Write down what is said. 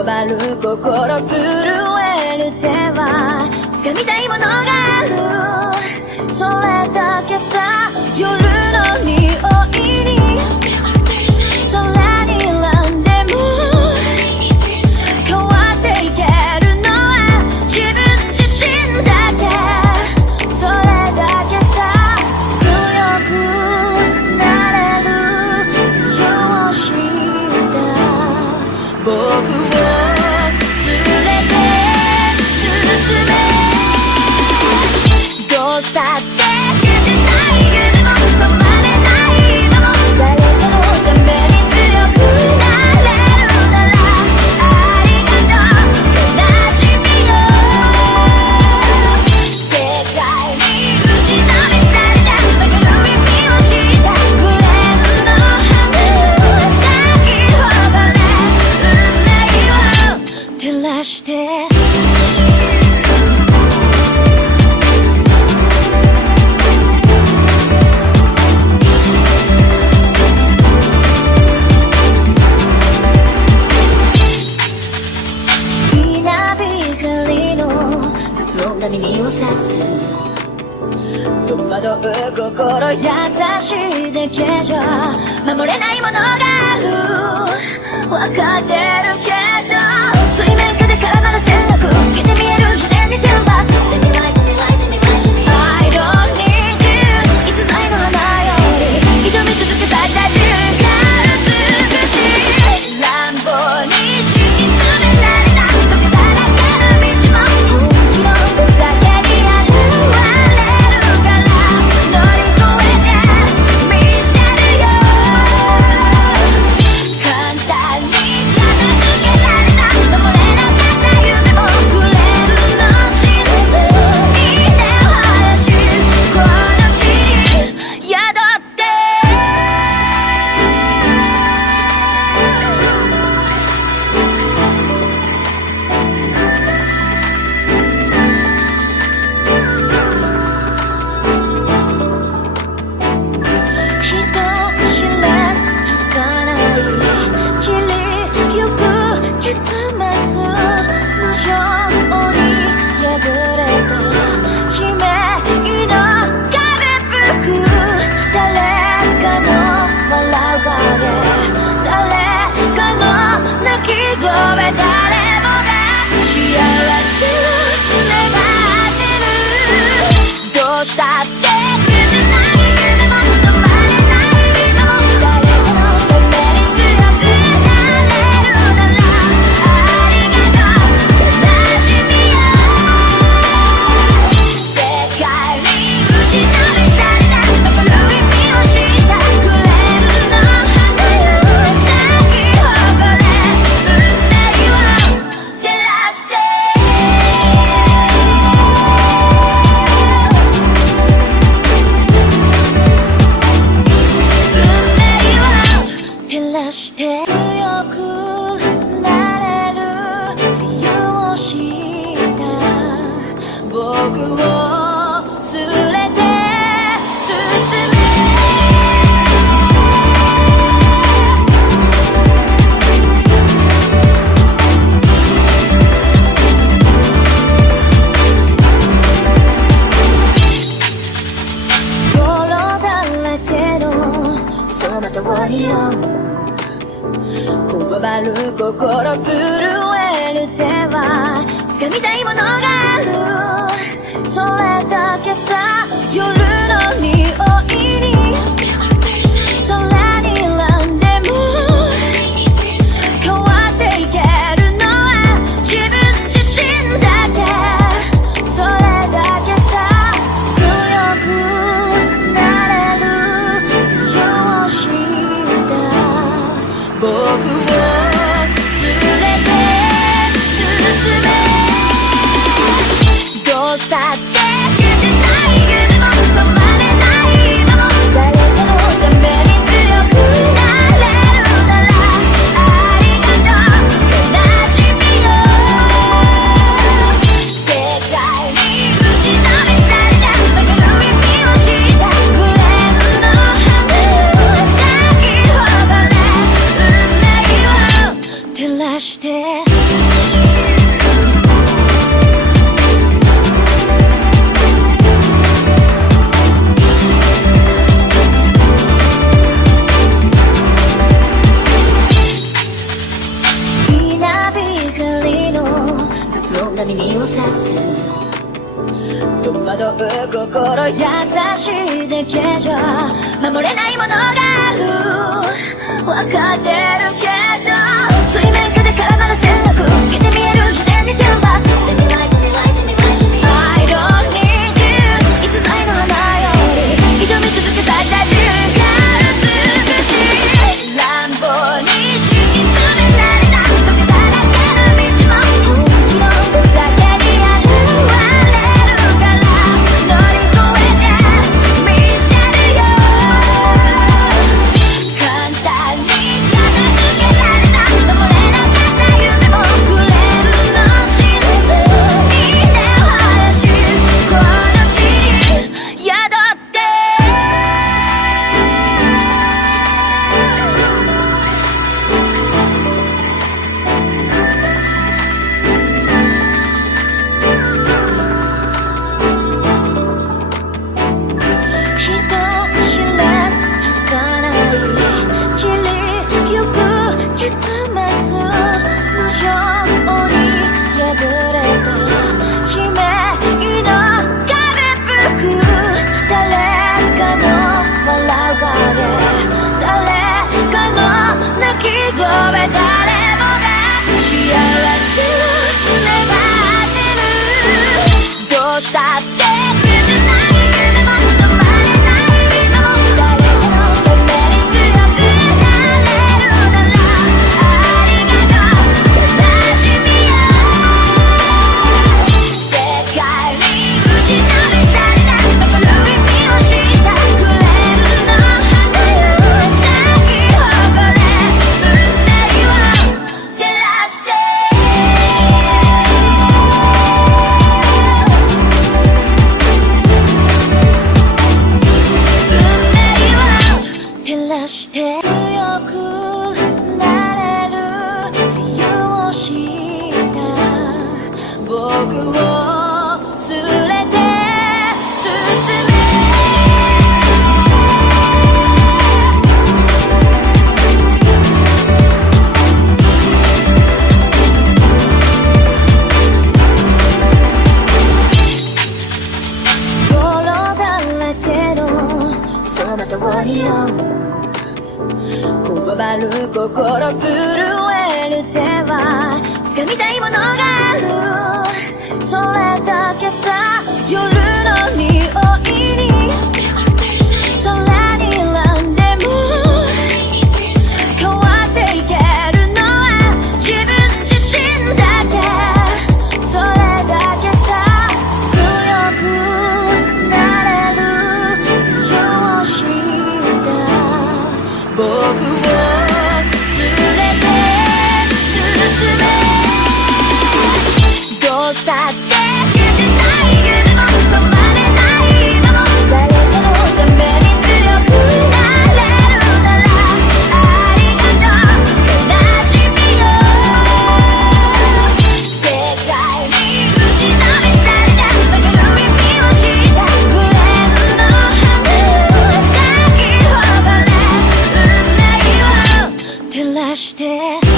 わばる心震える手は掴みたいものがある、それだけさ。夜の匂いに空に選んでも変わっていけるのは自分自身だけ、それだけさ。強くなれる理由を知った僕を連れて進め、どうしたって消せない夢も止まれない今も、誰かのために強くなれるならありがとう悲しみよ。世界に打ちのめされた曲の意味を知ったグレーの花を咲き誇れ運命を照らして、耳を刺す戸惑う心優しいだけじゃ守れないものがある、分かってるけど水面下で絡まる戦略透けて見える偽善に天罰 I don't need you 逸材の花より挑み続け咲いた自由が美しい乱暴に敷き詰められた時だらけの道も本気の僕だけに現れるから乗り越えてみせるよ。簡単に片付けられた守れなかった夢もクレームの知らずに根を生やしこの地に宿って人知れず儚い散りゆく結末無情に破れた悲鳴の風吹く誰かの笑う影誰かの泣き声誰もが幸せを願ってる、どうしたって崩せない夢も止まれない今も誰かのために強くなれるならありがとう悲しみよ。世界に打ちのめされた残る意味を知ったグレーの花を咲き誇れ運命を照らして、照らして強くなれる理由を知った僕を連れて進め、泥だらけのその通りをこわばる心震える手は掴みたいものがある、それだけさ。夜の匂いに空に選んでも変わっていけるのは自分自身だけ、それだけさ。強くなれる理由を知った僕を連れて進め、どうしたって消せない夢も止まれない今も誰かのために強くなれるならありがとう悲しみよ。世界に打ちのめされた残る意味を知ったグレーの花を咲き誇れ運命を照らしてだ耳をさす戸惑う心優しいだけじゃ守れないものがある分かってるけど水面下で絡まる戦略透けて見える偽善に天罰 Let me lie, let me lie, let me lie, let me lie I don't need you 逸材の花より挑み続け咲いた瞬間美しい乱暴に敷き詰められた溶けだらけの道も本気の時だけに現れるから乗り越えてみせるよ簡単に片付けられた守れなかった夢もフレンド真実に根を生やしこの地に宿って人知れず儚い散りゆく結末無情に破れた悲鳴の風吹く誰かの笑う影誰かの泣き声誰もが幸せを願ってるどうしたって切ない夢も止まれない今も誰かのために強くなれるならありがとう悲しみよ世界に打ちのめされた残る意味を知った紅の花よ咲き誇れ運命を照らして照らして強くなれる理由を知った僕を連れて進め泥だらけのその通りをこわばる心震える手は掴みたいものがあるそれだけさ夜の匂いに空に選んでも変わっていけるのは自分自身だけそれだけさ強くなれる理由を知った僕を連れて進めどうしたって消せない夢も止まれない今も誰かのために強くなれるならありがとう悲しみよ世界に打ちのめされた分かる意味を知った紅の花よ咲き誇れ運命を照らして